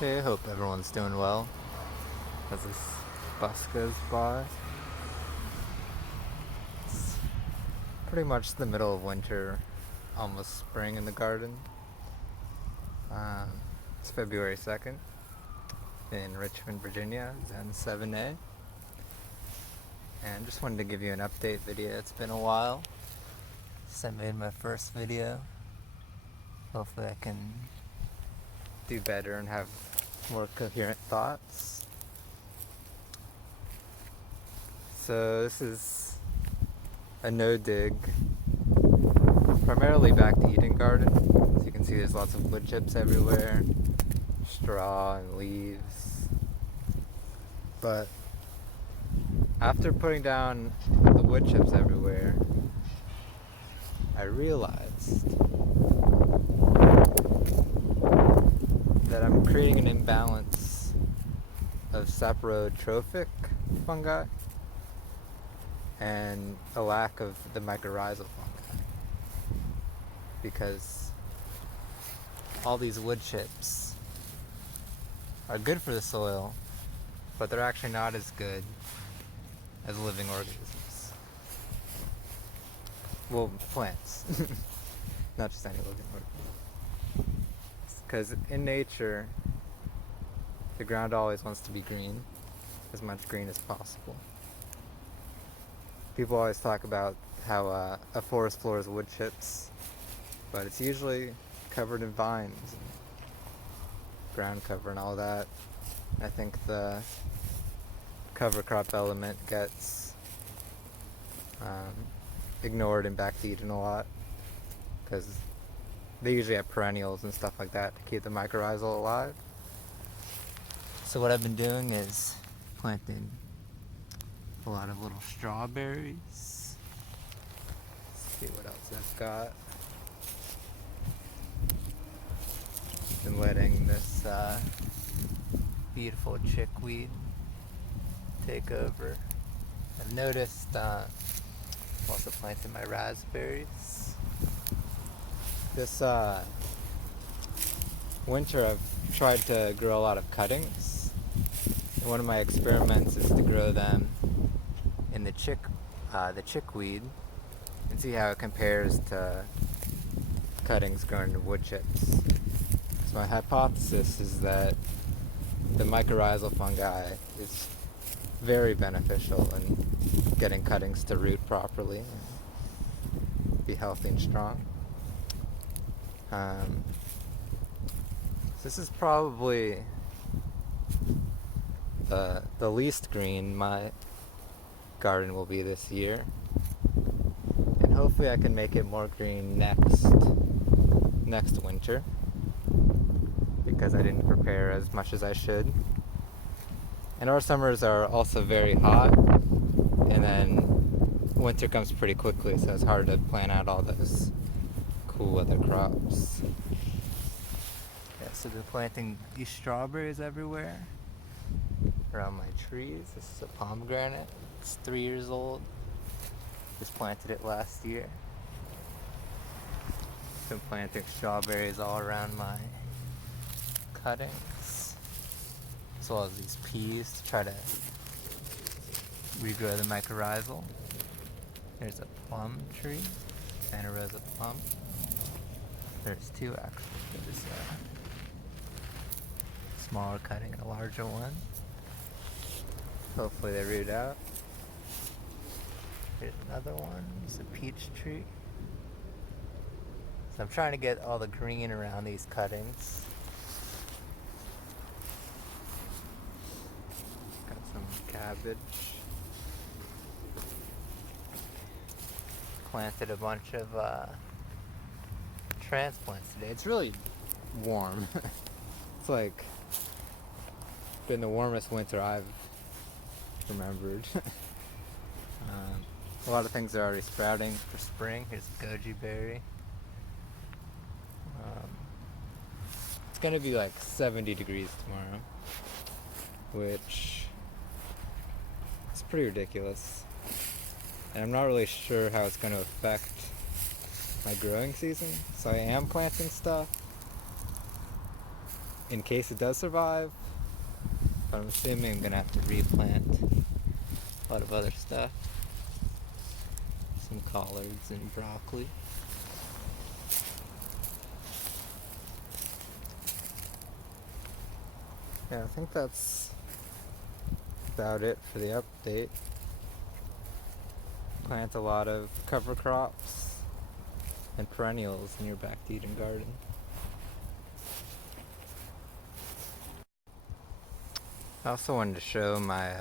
Hey, hope everyone's doing well as this bus goes by. It's pretty much the middle of winter, almost spring in the garden. It's February 2nd in Richmond, Virginia, Zen 7A. And just wanted to give you an update video. It's been a while since I made my first video. Hopefully I can do better and have more coherent thoughts. So this is a no dig, primarily back to Eden garden. As you can see, there's lots of wood chips everywhere, straw and leaves. But after putting down the wood chips everywhere, I realized that I'm creating an imbalance of saprotrophic fungi and a lack of the mycorrhizal fungi, because all these wood chips are good for the soil, but they're actually not as good as living organisms. Well, plants, not just any living organism. Because in nature, the ground always wants to be green, as much green as possible. People always talk about how a forest floor is wood chips, but it's usually covered in vines and ground cover and all that. I think the cover crop element gets ignored in back to Eden a lot, because they usually have perennials and stuff like that to keep the mycorrizal alive. So what I've been doing is planting a lot of little strawberries. Let's see what else I've got. Been letting this beautiful chickweed take over. I've noticed I've also planted my raspberries. This winter I've tried to grow a lot of cuttings. And one of my experiments is to grow them in the chickweed and see how it compares to cuttings grown in wood chips. So my hypothesis is that the mycorrhizal fungi is very beneficial in getting cuttings to root properly and be healthy and strong. This is probably the least green my garden will be this year, and hopefully I can make it more green next winter, because I didn't prepare as much as I should. And our summers are also very hot, and then winter comes pretty quickly, so it's hard to plan out all those cool weather crops. Yeah, so I've been planting these strawberries everywhere around my trees. This is a pomegranate. It's 3 years old. Just planted it last year. Been planting strawberries all around my cuttings, as well as these peas to try to regrow the mycorrhizal. There's a plum tree, Santa Rosa plum. There's two actually. There's a smaller cutting and a larger one. Hopefully they root out. Here's another one. It's a peach tree. So I'm trying to get all the green around these cuttings. Got some cabbage. Planted a bunch of transplants today. It's really warm. It's like been the warmest winter I've remembered. A lot of things are already sprouting for spring. Here's a goji berry. It's gonna be like 70 degrees tomorrow, which is pretty ridiculous. And I'm not really sure how it's gonna affect my growing season. So I am planting stuff, in case it does survive. But I'm assuming I'm gonna have to replant a lot of other stuff. Some collards and broccoli. Yeah, I think that's about it for the update. Plant a lot of cover crops and perennials in your back Eden garden. I also wanted to show my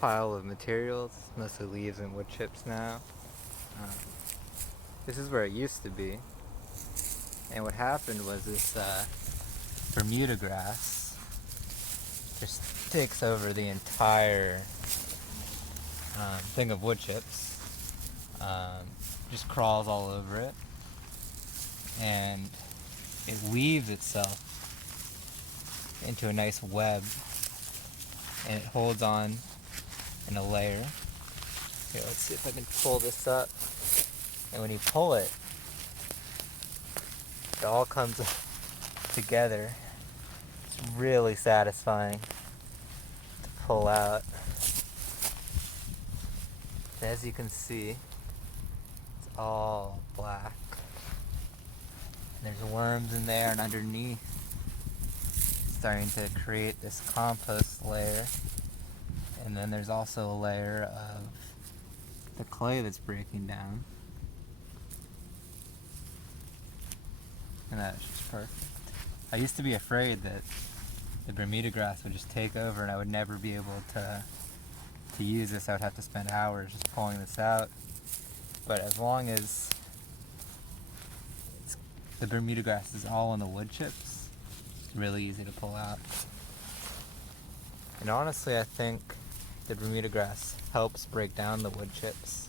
pile of materials, mostly leaves and wood chips now. This is where it used to be. And what happened was this Bermuda grass just takes over the entire thing of wood chips. Just crawls all over it. And it weaves itself into a nice web. And it holds on in a layer. Here, let's see if I can pull this up. And when you pull it, it all comes together. It's really satisfying to pull out. And as you can see, it's all black. And there's worms in there, and underneath, it's starting to create this compost layer. And then there's also a layer of the clay that's breaking down. And that's just perfect. I used to be afraid that the Bermuda grass would just take over and I would never be able to use this. I would have to spend hours just pulling this out. But as long as the Bermuda grass is all in the wood chips, it's really easy to pull out. And honestly, I think the Bermuda grass helps break down the wood chips.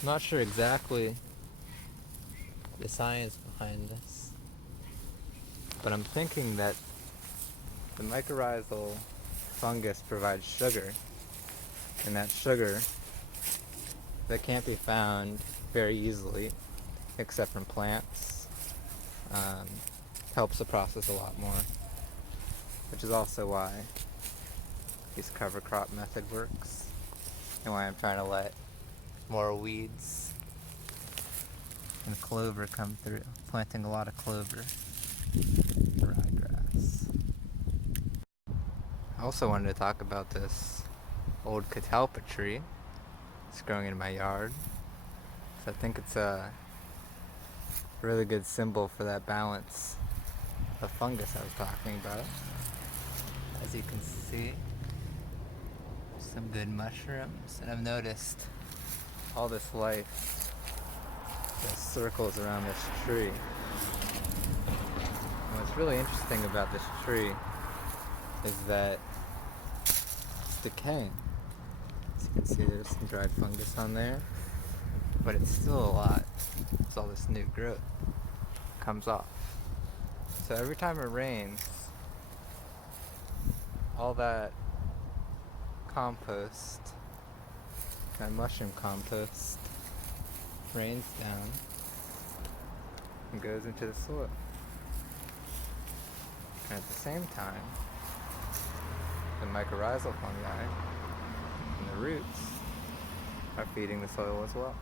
I'm not sure exactly the science behind this, but I'm thinking that the mycorrhizal fungus provides sugar, and that sugar that can't be found very easily except from plants helps the process a lot more, which is also why this cover crop method works and why I'm trying to let more weeds and clover come through. Planting a lot of clover, ryegrass. I also wanted to talk about this old catalpa tree. It's growing in my yard. So I think it's a really good symbol for that balance of fungus I was talking about. As you can see, some good mushrooms, and I've noticed all this life that circles around this tree. And what's really interesting about this tree is that it's decaying. As you can see, there's some dried fungus on there, but it's still alive. It's all this new growth comes off. So every time it rains, all that compost, that mushroom compost, rains down and goes into the soil. And at the same time, the mycorrizal fungi and the roots are feeding the soil as well.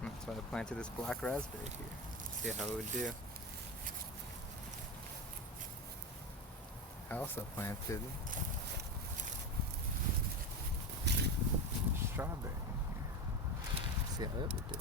And that's why I planted this black raspberry here. See how it would do. I also planted strawberry in here. See how it would do.